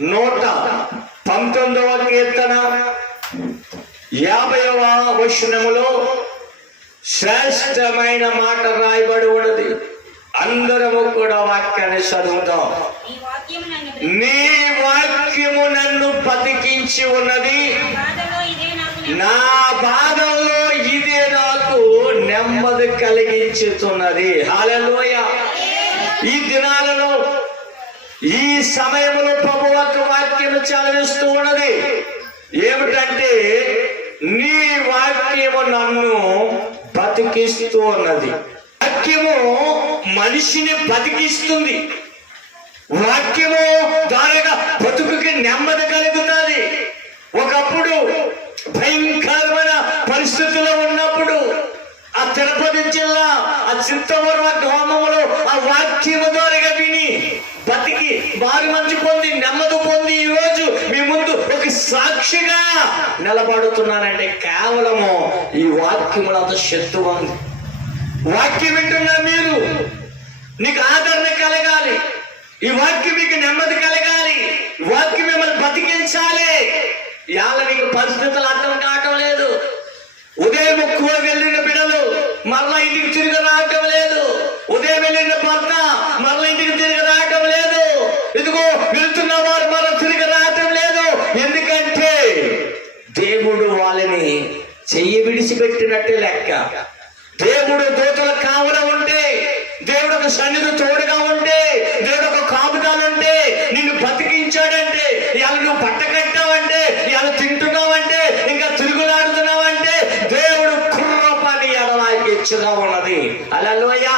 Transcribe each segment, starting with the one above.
119వ కీర్తన 50వ వచనములో శ్రేష్టమైన మాట రాయబడి ఉన్నది. అందరము కూడా వాక్యాన్ని చదువుతాం. నీ వాక్యము నన్ను బతికించి ఉన్నది, నా బాధల్లో ఇదే నాకు నెమ్మది కలిగించుతున్నది. హల్లెలూయా. ఈ దినాలలో ఈ సమయంలో ప్రభువు యొక్క వాక్యం చదివిస్తూ ఉన్నది. ఏమిటంటే నీ వాక్యము నన్ను బతికిస్తూ ఉన్నది. వాక్యము మనిషిని బతికిస్తుంది. వాక్యము ద్వారా బతుకుకి నెమ్మది కలుగుతుంది. ఒకప్పుడు భయంకరమైన పరిస్థితుల్లో ఉన్నప్పుడు ఆ తిరుపతి జిల్లా ఆ చింతవరం గ్రామంలో ఆ వాక్యము ద్వారా విని బతికి బారి మంచి పొంది నెమ్మది పొంది ఈ రోజు మీ ముందు ఒక సాక్షిగా నిలబడుతున్నానంటే కేవలము ఈ వాక్యములో అంత శక్తి ఉంది. వాక్యం వింటున్నా మీరు, నీకు ఆదరణ కలగాలి, ఈ వాక్యం మీకు నెమ్మది కలగాలి, వాక్యం మిమ్మల్ని బతికించాలి. ఇవాళ మీకు పరిస్థితులు అర్థం కావటం లేదు. ఉదయం ఎక్కువ వెళ్ళిన బిడ్డలు మరలా ఇంటికి తిరిగి రావటం లేదు. ఉదయం వెళ్ళిన భర్త మరలా ఇంటికి తిరిగి రావటం లేదు. ఇదిగో వెళ్తున్న వారు మరలా తిరిగి రావటం లేదు. ఎందుకంటే దేవుడు వాళ్ళని చెయ్యి విడిచిపెట్టినట్టే లెక్క. దేవుడు దూతల కావల ఉంటే, దేవుడు ఒక సన్నిధి తోడుగా ఉంటే, దేవుడు ఒక కాపుదాలు ఉంటే, నిన్ను బతికించాడంటే, ఇవాళ నువ్వు పట్టకట్టావంటే, ఇవాళ తింటున్నావంటే, ఇంకా తిరుగులాడుతున్నావంటే దేవుడు కృపని ఎడలాకి ఇచ్చుగా ఉన్నది. హల్లెలూయా.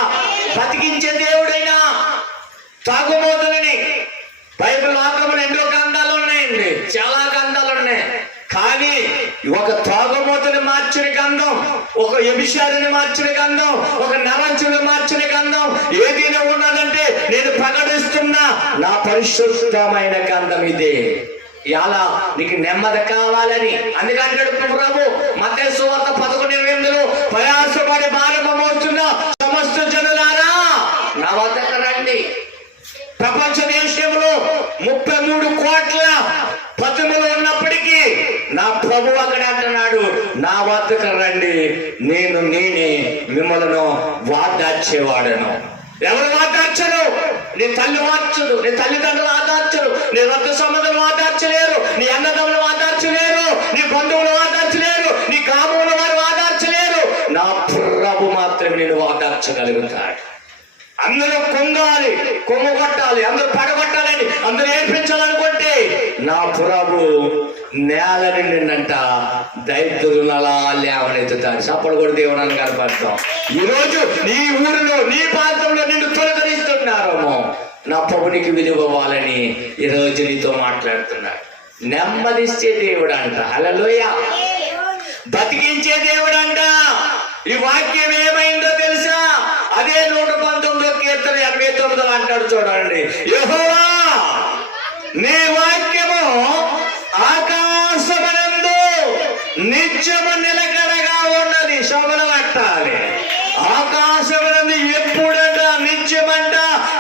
బతికించే దేవుడైనా తాగుబోతులని బైబిల్ వాక్యంలో ఎన్నో గ్రంథాలు ఉన్నాయండి, చాలా గ్రంథాలు ఉన్నాయి. కానీ ఒక తాగుబోతుని మార్చిన గంధం, ఒక వ్యభిచారిని మార్చిన గంధం, ఒక నరంచుని మార్చిన గంధం ఏదైనా ఉన్నదంటే నేను ప్రకటిస్తున్నా నా పరిశుద్ధమైన గంధం ఇదే. ఇలా నీకు నెమ్మది కావాలని అందుకంటే ప్రభు మత్తయి సువార్త 11:28 ప్రయాసపడి భారమవుతున్న సమస్త జనులారా నా వద్దకు రండి. ప్రపంచ దేశంలో 33 కోట్ల పతుములు ఉన్నప్పటికీ నా ప్రభు అక్కడ అంటున్నాడు, నా వద్దకు రండి, నేనే మిమ్మల్ని వాదార్చేవాడను. ఎవరు వాదార్చరు? నీ తల్లి వార్చదు, నీ తల్లిదండ్రులు వాదార్చరు, నీ రక్త సంబంధులు వాదార్చలేరు, నీ అన్నదమ్ములు వాదార్చలేరు, నీ బంధువులు వాదార్చలేరు, నీ గ్రామంలో వారు వాదార్చలేరు. నా ప్రభు మాత్రమే నేను వాదార్చగలుగుతాడు. అందరూ కొంగాలి, కొమ్ము కొట్టాలి, అందరూ పడగొట్టాలని అందరూ ఏర్పించాలనుకుంటే నా ప్రభు నేలని నిన్నంట దైత్యులను అలా లేవనెత్తుతాడు. చప్పలు కూడా దేవుని కనపడతాం. ఈరోజు నీ ఊరిలో నీ ప్రాంతంలో నిన్ను తొలగరిస్తున్నారేమో, నా ప్రభునికి విలువవ్వాలని ఈరోజు నీతో మాట్లాడుతున్నాడు. నెమ్మదిస్తే దేవుడు అంట. హల్లెలూయా. బతికించే దేవుడు అంట. ఈ వాక్యం ఏమైందో తెలుసా? అదే 119వ కీర్తన 89 అంటాడు చూడండి. యెహోవా నీ వాక్యము ఆకాశమనందు నిత్యము నిలకడగా ఉన్నది. శోభలు పట్టాలి. ఆకాశమనందు ఎప్పుడంట నిత్యమంట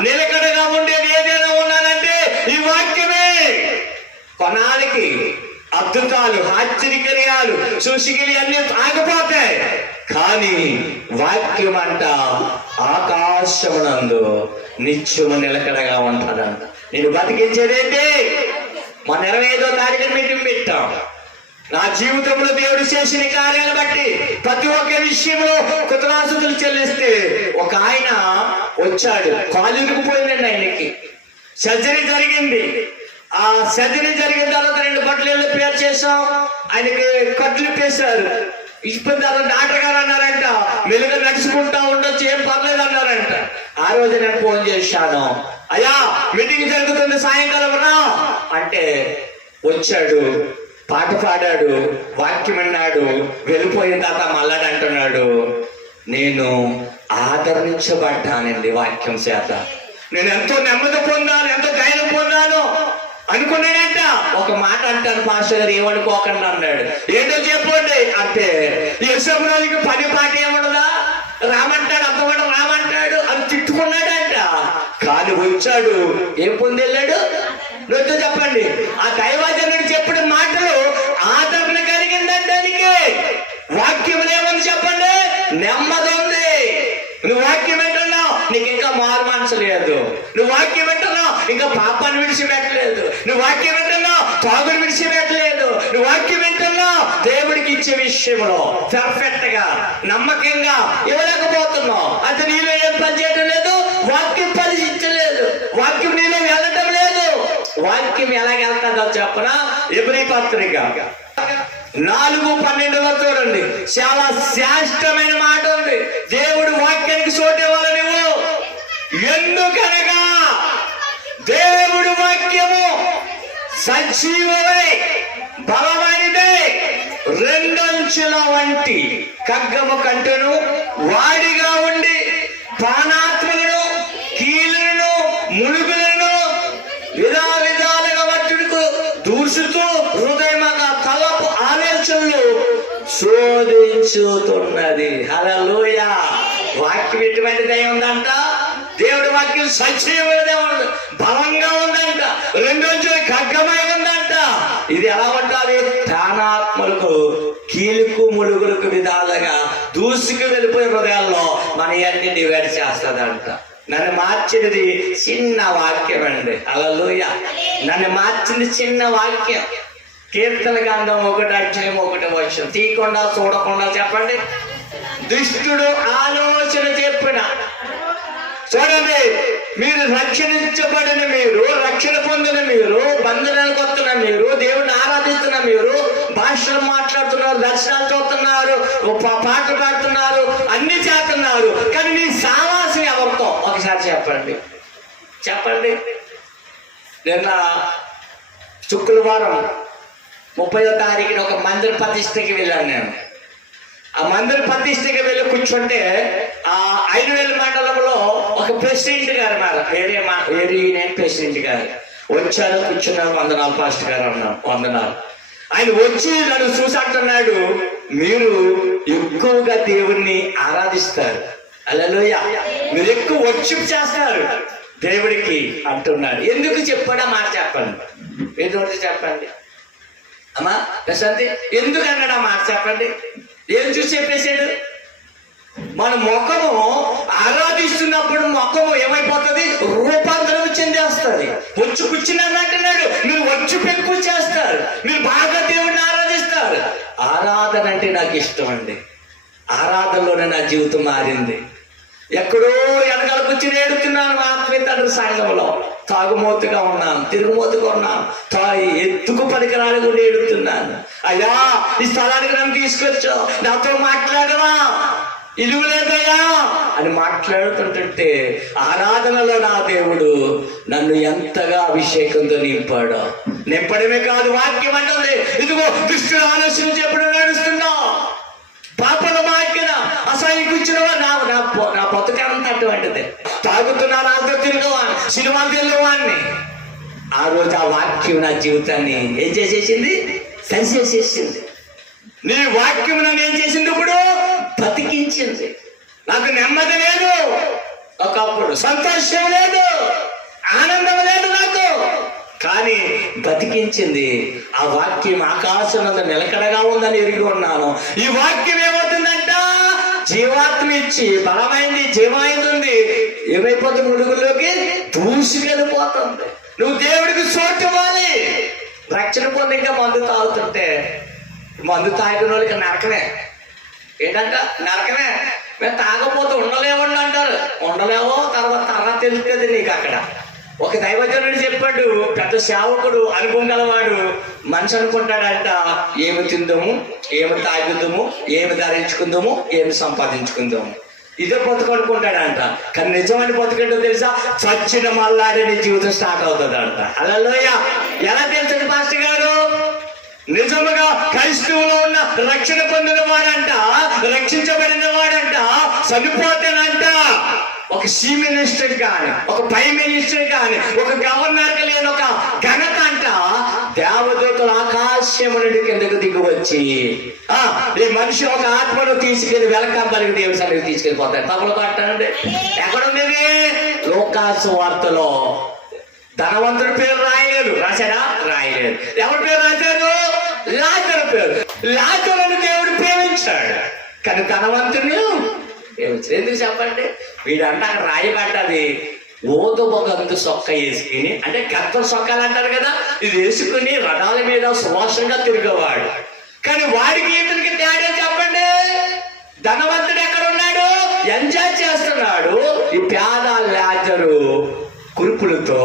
నిలకడగా ఉండేది ఏదైనా ఉన్నదంటే ఈ వాక్యమే. కొనాలికి అద్భుతాలు, ఆశ్చర్యకర్యాలు, సూచికలు అన్ని ఆగిపోతాయి. కానీ వాక్యం అంట ఆకాశమునందు నిత్యము నిలకడగా ఉంటుందంట. నేను బతికించేదేంటి? మన 25వ తారీఖున మీటింగ్ పెట్టాం. నా జీవితంలో దేవుడు చేసిన కార్యాలను బట్టి ప్రతి ఒక్క విషయంలో కృతజ్ఞతలు చెల్లిస్తే ఒక ఆయన వచ్చాడు. కాలు ఇరుకుపోయిందండి ఆయనకి. సర్జరీ జరిగింది. ఆ సర్జరీ జరిగిన తర్వాత 2 బట్టలు పేరు చేసాం. ఆయనకి కట్లు పేశారు. ఇప్పుడు తర్వాత డాక్టర్ గారు అన్నారంట మెలుగా నడుచుకుంటా ఉండొచ్చు, ఏం పర్లేదు అన్నారంట. ఆ రోజు నేను ఫోన్ చేశాను, అయ్యా మీటింగ్ జరుగుతుంది సాయంకాలం రా అంటే వచ్చాడు. పాట పాడాడు, వాక్యం అన్నాడు. వెళ్ళిపోయిన తర్వాత మళ్ళాడు అంటున్నాడు, నేను ఆదరించబడ్డానండి వాక్యం చేత. నేను ఎంతో నెమ్మది పొందాను, ఎంతో ధైర్యం పొందాను అనుకున్నాడంట. ఒక మాట అంటాను పాస్టర్ గారు, ఏమనుకోకుండా అన్నాడు. ఏంటో చెప్పండి అంటే, యశోరాజుకి పని పాట ఏమన్నదా? రామంటాడు, అంతమాట రామంటాడు అని తిట్టుకున్నాడంట. కానీ వచ్చాడు, ఏం పొంది వెళ్ళాడు? నొత్తు చెప్పండి. చెప్పండి, ఆ దైవజనుడు చెప్పిన మాటలు ఆదరణ కలిగిందంటే దానికి వాక్యం ఏమని చెప్పండి, నెమ్మది ఉంది. నువ్వు వాక్యం వింటున్నావు, నీకు ఇంకా మారు మనసు లేదు. నువ్వు వాక్యం వింటున్నావు, ఇంకా పాపాన్ని విడిచిపెట్టలేదు. నువ్వు వాక్యం వింటున్నావు, తాగుడు విడిచిపెట్టలేదు. నువ్వు వాక్యం వింటున్నావు, దేవుడికి ఇచ్చే విషయంలో పర్ఫెక్ట్ గా నమ్మకంగా ఇవ్వలేకపోతున్నావు. అది నీలో ఏం పని చేయడం లేదు, వాక్యం ఫలించలేదు, వాక్యం నీలో వెళ్ళటం లేదు. వాక్యం ఎలాగెళ్తుందో చెప్పనా, ఎబ్రీ పత్రిక 4:12 చూడండి, చాలా శ్రేష్టమైన మాట ఉంది. దేవుడు వాక్యానికి చోటు ఇవ్వాలి నువ్వు. ఎందుకనగా దేవుడు వాక్యము సజీవమై బలమైనదే, రెండంచుల వంటి ఖడ్గము కంటెను వాడిగా ఉండి పానాత్మలను కీలులను ములుగులను విధాలుగా వట్టుడుకు దూషితూ హృదయమగా తలపు ఆలోచనలు శోధించుతున్నది. హల్లెలూయా. వాక్యం ఎటువంటి దయ ఉందంట, దేవుడి వాక్యం సజీవమే ఉంది, బలంగా ఉందంట, రెండోంచుల ఖడ్గమై ఉందంట. ఇది ఎలా ఉండాలి, ప్రాణాత్మలకు కీలుకు ములుగులకు విధాలుగా దూసుకు వెళ్ళిపోయే హృదయాల్లో మన అన్ని డివైడ్ చేస్తుందంట. నన్ను మార్చినది చిన్న వాక్యం అండి. హల్లెలూయా. నన్ను మార్చింది చిన్న వాక్యం. కీర్తన గ్రంథం 1:1 తీయకుండా చూడకుండా చెప్పండి. దుష్టుడు ఆలోచన చెప్పిన, చూడండి, మీరు రక్షించబడిన మీరు, రక్షణ పొందిన మీరు, బంధనాలకు వస్తున్న మీరు, దేవుడిని ఆరాధిస్తున్న మీరు, భాషలు మాట్లాడుతున్నారు, దర్శనాలు చూస్తున్నారు, పాటలు పాడుతున్నారు, అన్ని చేస్తున్నారు. కానీ మీ సావాసం ఎవరితో ఒకసారి చెప్పండి. నిన్న శుక్రవారం 30వ తారీఖున ఒక మందిర ప్రతిష్టకి వెళ్ళాను నేను. ఆ మందిర ప్రతిష్టకి వెళ్ళి కూర్చుంటే ఆ 5,000 మండలంలో ఒక ప్రెసిడెంట్ గారు నేను ప్రెసిడెంట్ గారు వచ్చారు, కూర్చున్నారు. వందనాలు పాస్టర్ గారు అన్నాను. వందనాలు. ఆయన వచ్చి నన్ను చూసి అంటున్నాడు, మీరు ఎక్కువగా దేవుణ్ణి ఆరాధిస్తారు, హల్లెలూయా, మీరు ఎక్కువ వర్షిప్ చేస్తారు దేవుడికి అంటున్నాడు. ఎందుకు చెప్పాడా మాట చెప్పండి, ఏదో చెప్పండి అమ్మా ప్రశాంతి. ఎందుకు అన్నాడు ఆ మాట చెప్పండి. ఏం చూసి చెప్పేశాడు, మన ముఖము ఆరాధిస్తున్నప్పుడు ముఖము ఏమైపోతుంది, రూపాంతరం చెందేస్తుంది. వచ్చి కూర్చున్నాను అంటున్నాడు, మీరు వచ్చి ఎక్కువ చేస్తారు, మీరు బాగా దేవుడిని ఆరాధిస్తారు. ఆరాధన అంటే నాకు ఇష్టం అండి. ఆరాధనలోనే నా జీవితం మారింది. ఎక్కడో వెనకాల కూర్చుని ఏడుతున్నాను మా ఆత్మీయ తండ్రి సంఘంలో. తాగుమోతుగా ఉన్నాను, తిరుగుమోతుగా ఉన్నాను, ఎత్తుకు పరికరాలు కూడా ఏడుతున్నాను. అయ్యా, ఈ స్థలానికి నన్ను తీసుకొచ్చా, నాతో మాట్లాడవా, ఇల్లు లేదయ్యా అని మాట్లాడుతుంటే ఆరాధనలో నా దేవుడు నన్ను ఎంతగా అభిషేకంతో నింపడమే కాదు, వాక్యం అంటే ఇదిగో దుష్టుడు ఆలోచన చెప్పడం నడుస్తున్నా, పాపల వాక్యన అసహ్యం కూర్చున్నవా, నా బతుకంతా అటువంటిది. తాగుతున్నా, నాతో తిరుగువాన్ని, సినిమాలు తిరుగువాన్ని. ఆ రోజు ఆ వాక్యం నా జీవితాన్ని ఏం చేసేసింది, సరిచేసేసింది. నీ వాక్యం నన్ను ఏం చేసింది, ఇప్పుడు బతికించింది. నాకు నెమ్మది లేదు, ఒకప్పుడు సంతోషం లేదు, ఆనందం లేదు నాకు, కానీ బతికించింది. ఆ వాక్యం ఆకాశం నిలకడగా ఉందని ఎరిగి ఉన్నాను. ఈ వాక్యం ఏమవుతుందంట, జీవాత్మ ఇచ్చి బలమైంది, జీవమైంది, ఏమైపోతుంది, ముడుగుల్లోకి దూసుకెళ్ళిపోతుంది. నువ్వు దేవుడికి చోటు ఇవ్వాలి. రక్షణ పొంది ఇంకా మందు తాగుతుంటే, మందు తాగిన వాళ్ళకి నరకమే. ఏంటంట నరకమే. మేము తాగకపోతే ఉండలేమండి అంటారు. ఉండలేవో తర్వాత తెలుస్తుంది నీకు. అక్కడ ఒక దైవజనుడు చెప్పాడు, పెద్ద సేవకుడు, అనుభవం గలవాడు. మనిషి అనుకుంటాడంట, ఏమి తిందాము, ఏమి తాగుదాము, ఏమి ధరించుకుందాము, ఏమి సంపాదించుకుందాము, ఇదే బతుకు అనుకుంటాడంట. కానీ నిజమైన బతుకేంటో తెలుసా, చచ్చిన మళ్ళాడే నీ జీవితం స్టార్ట్ అవుతుంది అంట. హల్లెలూయా. ఎలా తెలుసండి పాస్టర్ గారు, నిజముగా క్రైస్తవులో ఉన్న రక్షణ పొందిన వాడంట, రక్షించబడిన వాడంట చనిపోతానంట ఒక సి మినిస్టర్ కానీ, ఒక ప్రైమ్ మినిస్టర్ కానీ, ఒక గవర్నర్ లేని ఒక ఘనత అంట దేవదూతలు ఆకాశం నుండి కిందకు దిగి వచ్చి ఈ మనిషి ఒక ఆత్మను తీసుకెళ్లి వెల్కమ్ పలికి దేవుడి సన్నిధికి తీసుకెళ్ళిపోతాడు. తప్పులు పట్టండి. ఎక్కడుంది, లోకాసు వార్తలో ధనవంతుడి పేరు రాయలేదు, రాశాడా? రాయలేదు. ఎవరి పేరు రాశారు? లాజరు పేరు. లాజరుని దేవుడు ప్రేమించాడు, కానీ ధనవంతుని ప్రేమించాడు. ఎందుకు చెప్పండి? వీడంటే అక్కడ రాయబడ్డది ఓదుబొగందు సొక్క వేసుకుని, అంటే కర్త సొక్కాలు అంటారు కదా, ఇది వేసుకుని రథాల మీద సువాసంగా తిరిగేవాడు. కానీ వాడికి ఇతనికి తేడా చెప్పండి. ధనవంతుడు ఎక్కడ ఉన్నాడు? ఎంజాయ్ చేస్తున్నాడు. ఈ పేద లాజరు కురుపులతో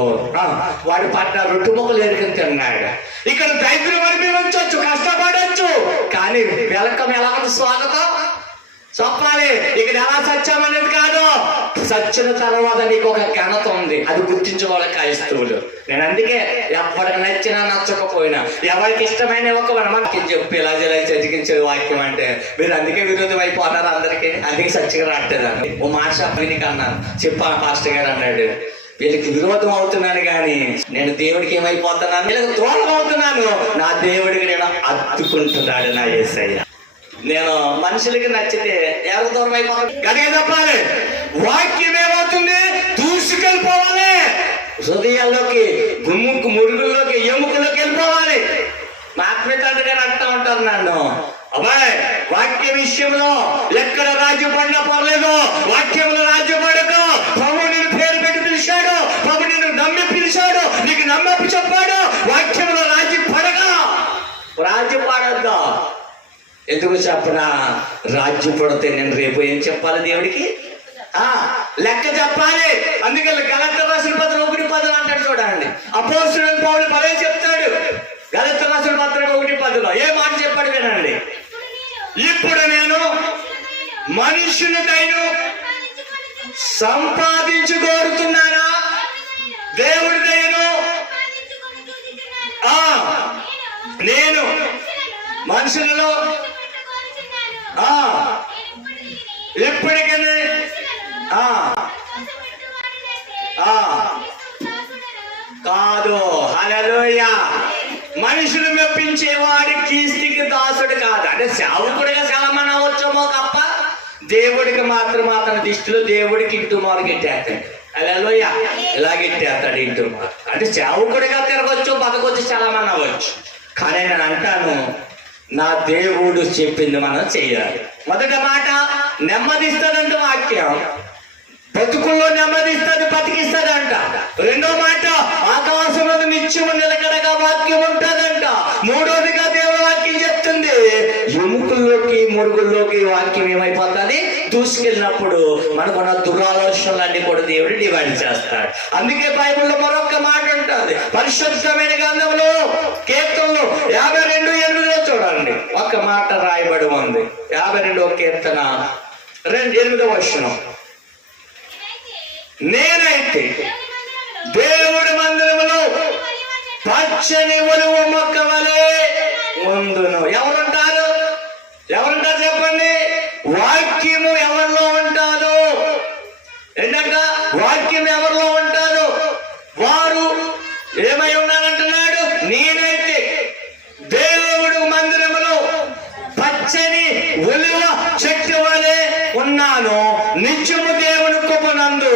వాడి పట్ల రొట్టు మొక్కలు ఎరుకుని తిన్నాడు. ఇక్కడ దైత్యం అనిపించవచ్చు, కష్టపడవచ్చు, కానీ వెల్కమ్ ఎలా ఉంది? స్వాగతం చెప్పాలి. ఇక్కడ ఎలా సత్యం అనేది కాదు, సచ్చిన తర్వాత నీకు ఒక ఘనత ఉంది, అది గుర్తించుకోవాలి క్రైస్తవులు. నేను అందుకే ఎవరికి నచ్చినా నచ్చకపోయినా ఎవరికి ఇష్టమైన ఒక మనకి చెప్పి ఇలా చదివించే వాక్యం అంటే మీరు అందుకే విరోధం అయిపోతారు అందరికీ. అందుకే సత్యంగా రాట్టేదాన్ని. ఓ మాట చెప్పడానికి అన్నాను, చెప్పాను పాస్టర్ గారు అన్నాడు, వీళ్ళకి విరోధం అవుతున్నాను కానీ నేను దేవుడికి ఏమైపోతున్నాను, వీళ్ళకి దూరం అవుతున్నాను, నా దేవుడికి నేను అద్దుకుంటున్నాడు నా యేసయ్య. నేను మనుషులకి నచ్చితే ఎవరు దూరం అయిపోతాను? గడిగా చెప్పాలి. వాక్యం ఏమవుతుంది? దూసుకెళ్ళిపోవాలి, హృదయాల్లోకి, గుమ్ముకు మురుగుల్లోకి, ఎముకల్లోకి వెళ్ళిపోవాలి. మా ఆత్మీయతండ్రి గారు అంటూ ఉంటారు నన్ను, అబ్బాయి వాక్య విషయంలో ఎక్కడ రాజ్యం పడినా పర్లేదు, వాక్యంలో రాజ్యం పడకు. ప్రభు నేను పేరు పెట్టి పిలిచాడు, ప్రభు నేను నమ్మి పిలిచాడు, నీకు నమ్మప్పు చెప్పాడు, వాక్యంలో రాజ్యం పడగా రాజ్యం పడద్దా. ఎందుకు చెప్పనా? రాజ్యం పడితే నేను రేపు ఏం చెప్పాలి దేవుడికి? లెక్క చెప్పాలి. అందుకే గలతీయులకు రాసిన పత్రిక 1:10 అంటాడు చూడండి. అపోస్తలుడైన పౌలు పదే చెప్తాడు గలతీయులకు రాసిన పత్రిక 1:10 ఏ మాట చెప్పాడు వినండి. ఇప్పుడు నేను మనుషులకైనా సంపాదించుకోరుతున్నానా, దేవుడి దయను నేను మనుషులలో ఎప్పటికైనా కాదు. హల్లెలూయా. మనుషులు మెప్పించే వాడి కీర్తికి దాసుడు కాదు. అంటే సేవకుడిగా సెలమని అవచ్చేమో తప్ప దేవుడికి మాత్రం అతని దృష్టిలో దేవుడికి ఇంటూ మార్కెట్టేస్తాడు. హల్లెలూయా. ఇలాగెట్టేస్తాడు ఇంటూ మార్. అంటే సేవకుడిగా తిరగచ్చు, బతకొచ్చు, సెలమని అవ్వచ్చు. కానీ నేను అంటాను, నా దేవుడు చెప్పింది మనం చెయ్యాలి. మొదటి మాట నెమ్మదిస్తాడంట వాక్యం, బతుకుల్లో నెమ్మదిస్తుంది, బతికిస్తుందంట. రెండో మాట ఆకాశంలో నిత్యము నిలకడగా వాక్యం ఉంటుందంట. మూడోదిగా దేవుడు వాక్యం చెప్తుంది, ఎముకల్లోకి మురుగుల్లోకి వాక్యం ఏమైపోతుంది? దూసుకెళ్ళినప్పుడు మనకున్న దురాలోచనలన్నీ కూడా దేవుడు డివైడ్ చేస్తాడు. అందుకే బైబిల్లో మరొక మాట ఉంటుంది, పరిశుద్ధమైన గ్రంథంలో కీర్తనలు 52:8 చూడండి, ఒక మాట రాయబడి ఉంది. 52వ కీర్తన 8వ వచనం, నేనైతే దేవుడి మందిరములో పచ్చని ఒలివ మొక్క వలె ఉందును. ఎవరుంటారు? ఎవరుంటారు చెప్పండి? వాక్యము ఎవరిలో ఉంటారు? ఏంటంట? వాక్యం ఎవరిలో ఉంటారు? వారు ఏమై ఉన్నారంటున్నాడు? నేనైతే దేవుడు మందిరములో పచ్చని ఒలివ చెట్టు వలె ఉన్నాను, నిత్యము దేవుని కృపనందు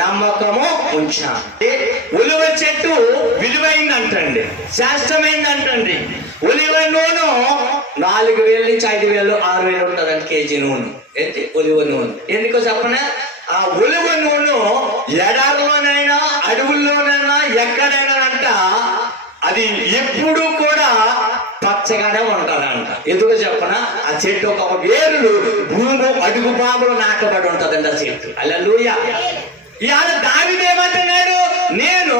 నమ్మకము ఉంచాను. ఒలివ చెట్టు విలువైందంటండి, శ్రేష్టమైందంటండి. ఒలివ నూనె 4,000 నుంచి 5,000, 6,000 ఉంటుందండి కేజీ నూనె. ఏంటి? ఒలివ నూనె. ఎందుకో చెప్పనా? ఆ ఒలివ నూనె ఎడారిలోనైనా అడవుల్లోనైనా ఎక్కడైనా అంట అది ఎప్పుడు కూడా పచ్చగానే ఉంటుందంట. ఎందుకు చెప్పనా? ఆ చెట్టు ఒక వేరులు భూమి అడుగు బాబులు నాటబడి ఉంటుందంట ఆ చెట్టు. హల్లెలూయా. ఇవాళ దావీదు ఏమంటున్నాడు? నేను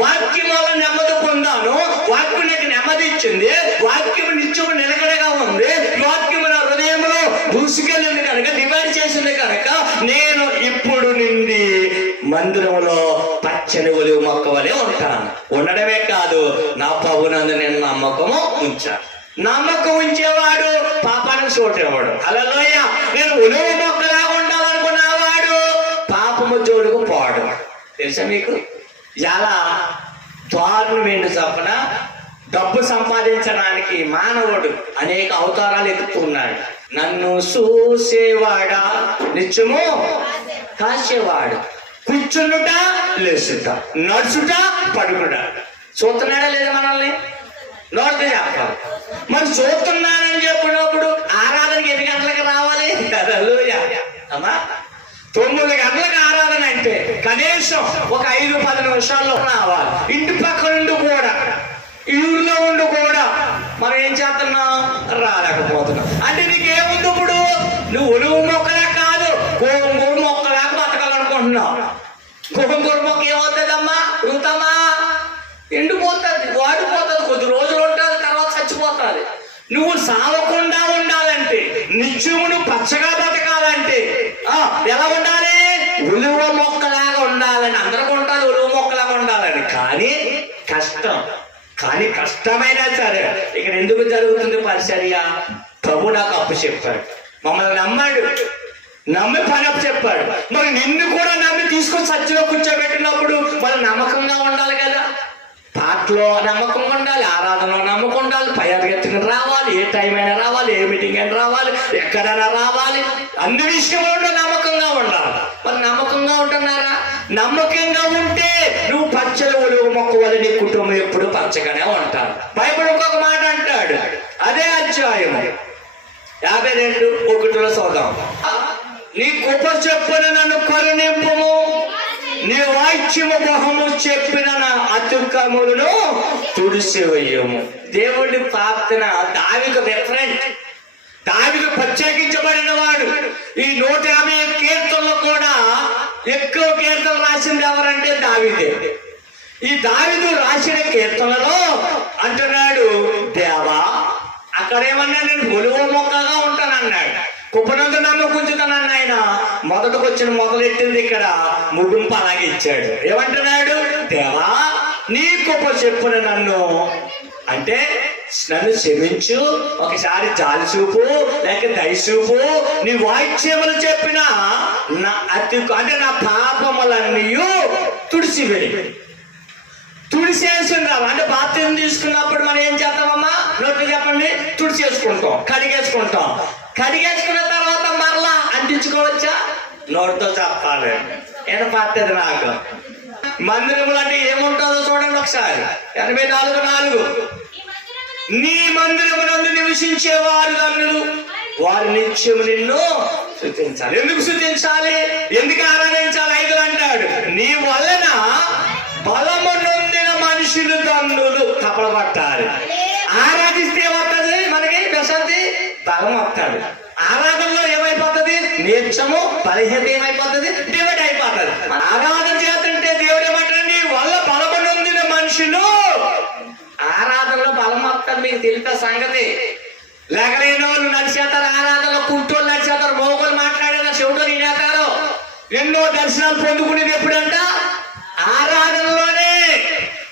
వాక్యం వల్ల నెమ్మది పొందాను, వాక్యం నాకు నెమ్మది ఇచ్చింది, వాక్యం నిత్యము నిలకడగా ఉంది, వాక్యం నా హృదయంలో దూసుకెళ్ళింది కనుక, డివైడ్ చేసింది కనుక నేను ఇప్పుడు నుండి మందిరంలో పచ్చని ఒలివ మొక్క వలె ఉంటాను. ఉండడమే కాదు, నా ప్రభునందు నేను నమ్మకము ఉంచాను. నమ్మకం ఉంచేవాడు పాపానికి చోటేవాడు. హల్లెలూయా. నేను ఒలివ మొక్కలా ఉండాలనుకున్నవాడు పాపము జోడుకు పోవడం. తెలుసా మీకు? చాలా దారుణం ఏంటి చెప్పన? డబ్బు సంపాదించడానికి మానవుడు అనేక అవతారాలు ఎత్తుతున్నాడు. నన్ను చూసేవాడా నిత్యము కాసేవాడు, కూర్చుండుట, లేచుట, నడుచుట, పడుకుట. చూస్తున్నాడా లేదా మనల్ని? నోటితో చెప్పాలి. మరి చూస్తున్నానని చెప్పినప్పుడు ఆరాధనకి ఎన్ని గంటలకు రావాలి? అమ్మా 9 గంటలకు ఆరాధన అంటే కనీసం ఒక 5-10 నిమిషాల్లో రావాలి. ఇంటి పక్క నుండి కూడా, ఈ ఊరిలో ఉండి కూడా మనం ఏం చేస్తున్నాం? రాలేకపోతున్నాం. అంటే నీకేముంది ఇప్పుడు? నువ్వు ఉలువు మొక్కలా కాదు, గోంగూర మొక్కలాగా బతకాలనుకుంటున్నావు. గోంగూర మొక్క ఏమవుతుందమ్మా? ఋతమ్మా ఎండిపోతుంది, వాడిపోతుంది, కొద్ది రోజులు ఉంటుంది, తర్వాత చచ్చిపోతుంది. నువ్వు సావకుండా ఉండాలంటే, నిత్యమును పచ్చగా బతకాలంటే ఎలా ఉండాలి? ఉలువ మొక్కలాగా ఉండాలని. అందరికీ ఉంటుంది ఉలువ మొక్కలాగా ఉండాలని, కానీ కష్టం. కానీ కష్టమైనా సరే ఇక్కడ ఎందుకు జరుగుతుంది పరిచర్య? ప్రభు నాకు అప్పు చెప్పాడు, మమ్మల్ని నమ్మాడు, నమ్మి పని అప్పు చెప్పాడు. మరి నిన్ను కూడా నమ్మి తీసుకొని సత్యంలో కూర్చోబెట్టినప్పుడు మనం నమ్మకంగా ఉండాలి కదా. పాటలో నమ్మకంగా ఉండాలి, ఆరాధనలో నమ్మకం ఉండాలి, పై అరగెత్తుకుని రావాలి, ఏ టైం అయినా రావాలి, ఏ మీటింగ్ అయినా రావాలి, ఎక్కడైనా రావాలి, అన్ని విషయంలో నమ్మకంగా ఉండాలి. మరి నమ్మకంగా ఉంటున్నారా? నమ్మకంగా ఉంటే నువ్వు పచ్చల ఉలువ మొక్క వల్ల నీ కుటుంబం ఎప్పుడు పచ్చగానే ఉంటారు. బైబిల్ ఇంకొక మాట అంటాడు, అదే అధ్యాయం 52:1 చూద్దాం. నీ కృప చెప్పున నన్ను కరుణింపుము, నీ వాక్యము బహుము చెప్పిన నా అతుక్కములను తుడిసివేయము. దేవుడి ప్రార్థన దావీదు డిఫరెంట్. దావీదు ప్రత్యేకించబడిన వాడు. ఈ 150 కీర్తనలు కూడా ఎక్కువ కీర్తనలు రాసింది ఎవరంటే దావీదే. ఈ దావీదు రాసిన కీర్తనలో అంటున్నాడు, దేవా అక్కడేమన్నా నేను ఉలువ మొక్కగా ఉంటానన్నాడు, కుప్పనంత నమ్మకుంచుతానన్న ఆయన. మొదటికొచ్చిన మొదలెట్టింది ఇక్కడ ముగింపు అలాగే ఇచ్చాడు. ఏమంటున్నాడు? దేవా నీ కృప చెప్పున నన్ను, అంటే నన్ను క్షమించు, ఒకసారి జాలి చూపు, లేక దయచూపు, నీ వాక్యములు చెప్పిన నా అంటే నా పాపములన్నీ తుడిసివేయి. తుడిసేసుకుంటాం అంటే బాత్రూమ్ తీసుకున్నప్పుడు మనం ఏం చేస్తామమ్మా? నోట్లు చెప్పండి, తుడిచేసుకుంటాం, కడిగేసుకుంటాం. కడిగేసుకున్న తర్వాత మరలా అంటించుకోవచ్చా? నోటితో చెప్పాలి. వినపడుతుంది నాకు. మందిరములు అంటే ఏముంటుందో చూడండి ఒకసారి. 84:4 నీ మందిరమునందు నివసించే వారు ధన్యులు, వారు నిత్యము నిన్ను స్తుతించాలి. ఎందుకు స్తుతించాలి? ఎందుకు ఆరాధించాలి? 5 అంటాడు, నీ వలన బలము నొందిన మనుషులు ధన్యులు. తపలు పట్టాలి. ఆరాధిస్తే ఏమవుతుంది? మనకి ప్రశాంతి, బలం వస్తాడు. ఆరాధనలో ఏమైపోతుంది? నేర్చము, బలహీనత ఏమైపోతుంది? డివైడ్ అయిపోతుంది. ఆరాధన చేస్తుంటే దేవుడు ఏమంటాడు? నీ వల్ల బలము నొందిన మనుషులు. ఆరాధనలో బలం వస్తుంది. మీకు తెలిపే సంగతి. లేకలేని వాళ్ళు నడిచేస్తారు ఆరాధనలో, కుంటోళ్ళు నడిచేస్తారు, మోగోలు మాట్లాడేదా, చెవుడు వినేస్తారు. ఎన్నో దర్శనాలు పొందుకునేది ఎప్పుడంట? ఆరాధనలోనే.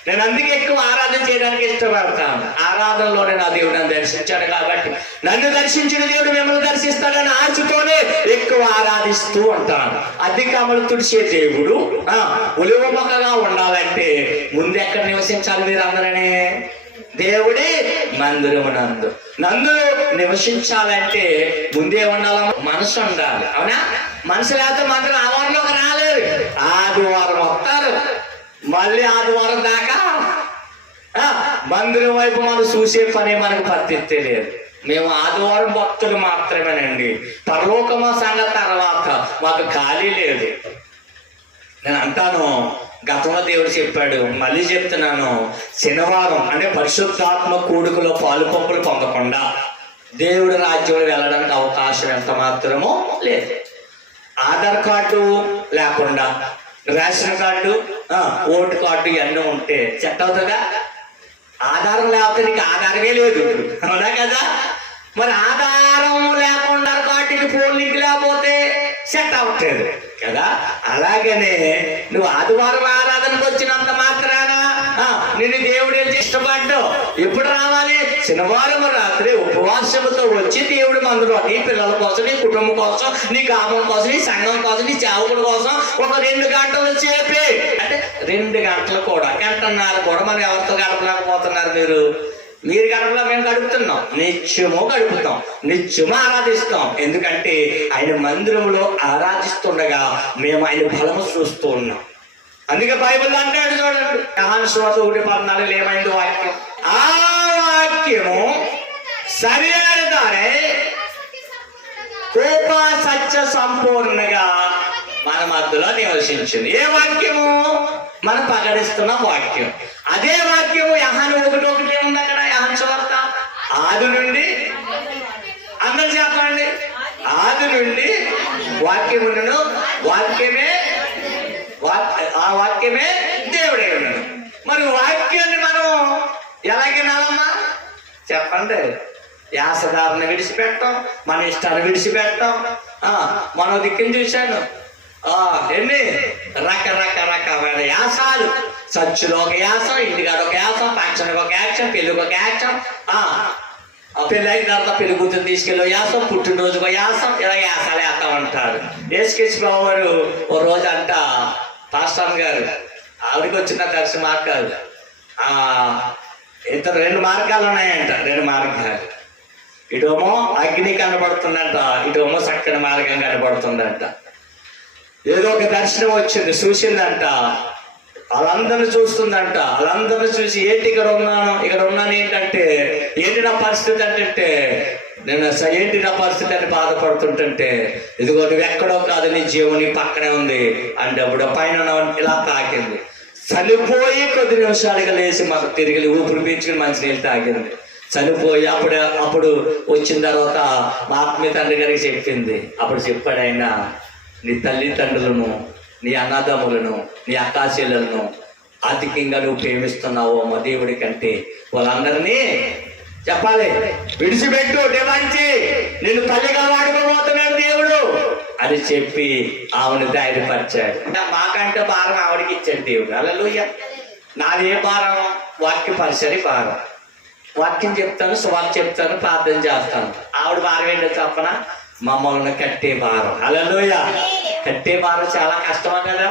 నేను అందుకే ఎక్కువ ఆరాధన చేయడానికి ఇష్టపడతాను. ఆరాధనలోనే నా దేవుడు నన్ను దర్శించాడు కాబట్టి, నన్ను దర్శించిన దేవుడు మిమ్మల్ని దర్శిస్తాడని ఆశతోనే ఎక్కువ ఆరాధిస్తూ ఉంటాను. అధికములు తుడిచే దేవుడు ఉలువ మొక్కగా ఉండాలంటే ముందు ఎక్కడ నివసించాలి? మీరు అందరనే దేవుడి మందిరమునందు. నందు నివసించాలంటే ముందే ఉండాల, మనసు ఉండాలి. అవునా? మనసు లేకపోతే మందిరం ఆవారంలోకి రాలేరు. ఆదివారం వస్తారు, మళ్ళీ ఆదివారం దాకా మందిరం వైపు మనం చూసే పని మనకు పరిస్థితి లేదు. మేము ఆదివారం భక్తులు మాత్రమేనండి. పరలోకమ సంగతి తర్వాత మాకు ఖాళీ లేదు. నేను అంటాను, గతంలో దేవుడు చెప్పాడు, మళ్ళీ చెప్తున్నాను, శనివారం అంటే పరిశుద్ధాత్మ కూడుకులో పాలు పంపులు పొందకుండా దేవుడి రాజ్యంలో వెళ్ళడానికి అవకాశం ఎంత మాత్రమో లేదు. ఆధార్ కార్డు లేకుండా, రేషన్ కార్డు, ఓటు కార్డు ఇవన్నీ ఉంటే సెట్ అవుతుందా? ఆధారం లేకపోతే నీకు ఆధారమే లేదు, అవునా కదా? మరి ఆధారం లేకుండా కార్డుకి ఫోన్ లింక్ లేకపోతే సెట్ అవ్వట్లేదు కదా. అలాగనే నువ్వు ఆదివారం ఆరాధనకు వచ్చినంత మాత్రాన నిన్ను దేవుడు ఇష్టపడ్డావు. ఎప్పుడు రావాలి? శనివారం రాత్రి ఉపవాసముతో వచ్చి దేవుడి మందిరం నీ పిల్లల కోసం, నీ కుటుంబం కోసం, నీ గ్రామం కోసం, నీ సంఘం కోసం, నీ సేవకుల కోసం ఒక 2 గంటలు చేపి, అంటే 2 గంటలు కూడా, 1.5 గంటలు కూడా మనం ఎవరితో గడపలేకపోతున్నారు? మీరు మీరు గడపలో మేము గడుపుతున్నాం, నిత్యము గడుపుతాం, నిత్యము ఆరాధిస్తాం. ఎందుకంటే ఆయన మందిరంలో ఆరాధిస్తుండగా మేము ఆయన బలము చూస్తూ ఉన్నాం. అందుకే బైబిల్ అంటాడు చూడండి, యోహాను సువార్త 1:14 ఏమైంది వాక్యం? ఆ వాక్యము సరైనదానే కృప సత్య సంపూర్ణంగా మన మధ్యలో నివసించింది. ఏ వాక్యము? మనం ప్రకటిస్తున్న వాక్యం. అదే వాక్యము యోహాను 1:1 ఉంది అక్కడ. యోహాను సువార్త ఆది నుండి, అందరూ చెప్పండి, ఆది నుండి వాక్యమును, వాక్యమే ఆ వాక్యమే దేవుడే ఉన్నాడు. మరి వాక్యాన్ని మనం ఎలాగినాలమ్మా చెప్పండి? యాసధారణ విడిచిపెట్టాం, మన ఇష్టాన్ని విడిచిపెట్టాం. మన దిక్కుని చూశాను ఎన్ని రకరకమైన యాసాలు. చర్చిలో ఒక యాసం, ఇంటికాడ ఒక యాసం, ఫంక్షన్కి ఒక యాక్షన్, పెళ్ళికి ఒక యాక్షన్, పెళ్ళి అయిన తర్వాత పెళ్లి కూతురు తీసుకెళ్ళి యాసం, పుట్టినరోజుకు యాసం, ఇలా యాసాలు వేస్తా ఉంటారు. యేసుక్రీస్తు ప్రభువు వారు ఓ రోజు అంట పాస్టర్ గారు ఆవిడకి వచ్చిన దర్శన మార్గాలు ఇతరు 2 మార్గాలు ఉన్నాయంట. 2 మార్గాలు, ఇటేమో అగ్ని కనబడుతుందంట, ఇటేమో చక్కని మార్గం కనబడుతుందంట. ఏదో ఒక దర్శనం వచ్చింది, చూసిందంట, వాళ్ళందరినీ చూస్తుందంట. వాళ్ళందరినీ చూసి ఏంటి ఇక్కడ ఉన్నాను ఏంటంటే ఏంటి నా పరిస్థితి అంటే నేను ఏంటి నా పరిస్థితి అని బాధపడుతుంటే, ఇదిగో నువ్వు ఎక్కడో కాదు, నీ జీవం నీ పక్కనే ఉంది అంటే అప్పుడు పైన ఇలా తాకింది. చనిపోయి కొద్ది నిమిషాలుగా లేచి మాకు తిరిగి ఊపిరి పీల్చుకుని మంచి నీళ్ళు తాగింది. చనిపోయి అప్పుడు వచ్చిన తర్వాత మా ఆత్మీయ తండ్రి గారికి చెప్పింది. అప్పుడు చెప్పాడు ఆయన, నీ తల్లిదండ్రులను, నీ అన్నదమ్ములను, నీ అక్కాచెల్లెలను అధికంగా నువ్వు ప్రేమిస్తున్నావు మా దేవుడి కంటే వాళ్ళందరినీ చెప్పాలి విడిచిపెట్టు, దేవాంచి నిన్ను తల్లిగా వాడుకోబోతున్నాడు దేవుడు అని చెప్పి ఆమెను ధైర్యపరిచాడు. మాకంటే భారం ఆవిడకి ఇచ్చాడు దేవుడు. హల్లెలూయా. నాదే భారం? వాక్య పరిసరి భారం. వాక్యం చెప్తాను, సువార్త చెప్తాను, ప్రార్థన చేస్తాను. ఆవిడ భారం ఏంటో చెప్పనా? మమ్మల్ని కట్టే భారం. హల్లెలూయా. కట్టే భారం చాలా కష్టమా కదా.